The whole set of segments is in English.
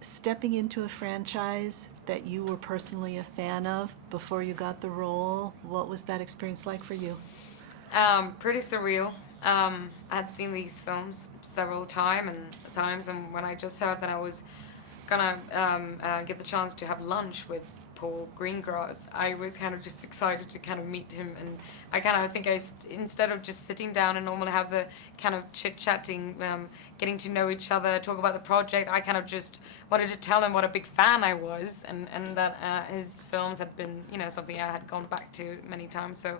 stepping into a franchise that you were personally a fan of before you got the role, what was that experience like for you? Pretty surreal. I had seen these films several times, and when I just heard that I was gonna get the chance to have lunch with Paul Greengrass, I was kind of just excited to kind of meet him, and I kind of think instead of just sitting down and normally have the kind of chit-chatting, getting to know each other, talk about the project, I kind of just wanted to tell him what a big fan I was, and that his films had been, something I had gone back to many times. So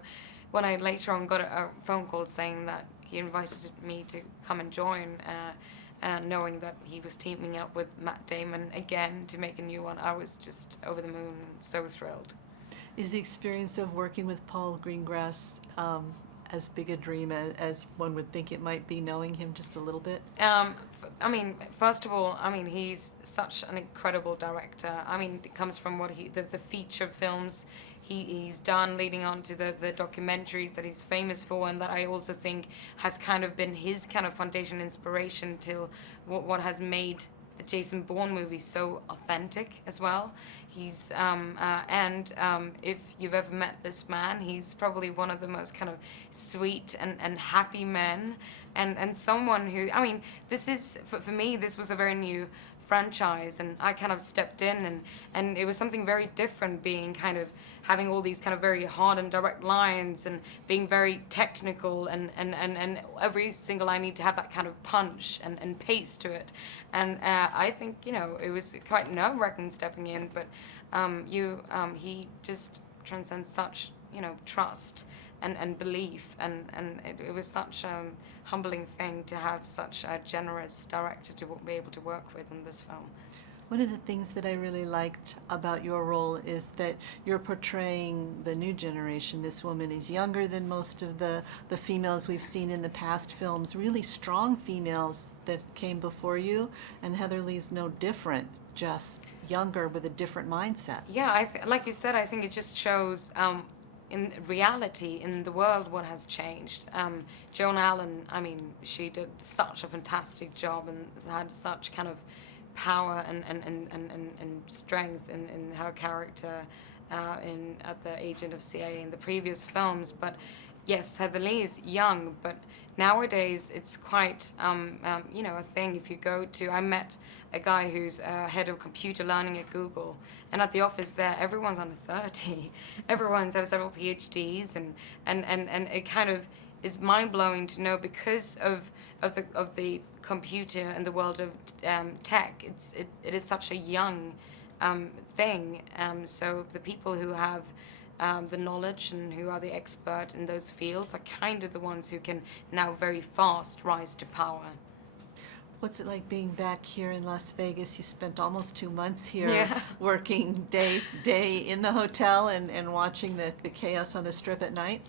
when I later on got a phone call saying that he invited me to come and join, knowing that he was teaming up with Matt Damon again to make a new one, I was just over the moon, so thrilled. Is the experience of working with Paul Greengrass as big a dream as one would think it might be, knowing him just a little bit? First of all, he's such an incredible director. It comes from the feature films he's done, leading on to the documentaries that he's famous for, and that I also think has kind of been his kind of foundation inspiration till what has made the Jason Bourne movies so authentic as well. He's if you've ever met this man, he's probably one of the most kind of sweet and happy men, and someone who, this is, for me, this was a very new franchise, and I kind of stepped in, and it was something very different, being kind of having all these kind of very hard and direct lines, and being very technical, and every single line need to have that kind of punch and pace to it. And I think, it was quite nerve-wracking stepping in, but he just transcends such, trust and belief, and it was such a humbling thing to have such a generous director to be able to work with in this film. One of the things that I really liked about your role is that you're portraying the new generation. This woman is younger than most of the females we've seen in the past films, really strong females that came before you, and Heather Lee's no different, just younger with a different mindset. Yeah, like you said, I think it just shows in reality, in the world, what has changed. Joan Allen, she did such a fantastic job and had such kind of power and strength in her character at the agent of CIA in the previous films. But yes, Heather Lee is young, but nowadays it's quite a thing. If you go to, I met a guy who's head of computer learning at Google, and at the office there, everyone's under 30. Everyone's have several PhDs, and it kind of is mind blowing to know, because of the computer and the world of tech. It is such a young thing. So the people who have the knowledge and who are the expert in those fields are kind of the ones who can now very fast rise to power. What's it like being back here in Las Vegas? You spent almost 2 months here, Yeah. working day in the hotel and watching the chaos on the Strip at night.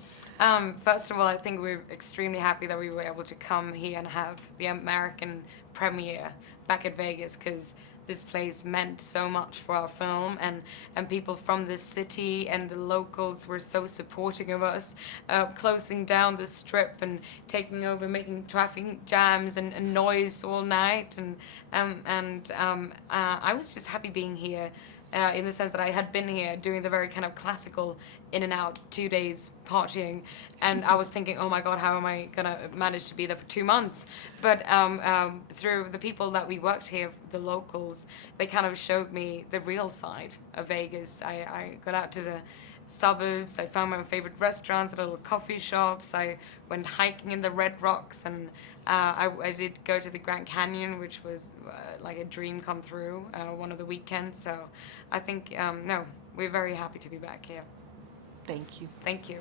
First of all, I think we're extremely happy that we were able to come here and have the American premiere back at Vegas, because this place meant so much for our film, and people from this city and the locals were so supporting of us, closing down the Strip and taking over, making traffic jams and noise all night, and I was just happy being here. In the sense that I had been here doing the very kind of classical in and out 2 days partying, and I was thinking, oh my God, how am I gonna manage to be there for 2 months? But through the people that we worked here, the locals, they kind of showed me the real side of Vegas. I got out to the suburbs, I found my favorite restaurants, little coffee shops, I went hiking in the Red Rocks, and I did go to the Grand Canyon, which was like a dream come true, one of the weekends. So I think, no, we're very happy to be back here. Thank you. Thank you.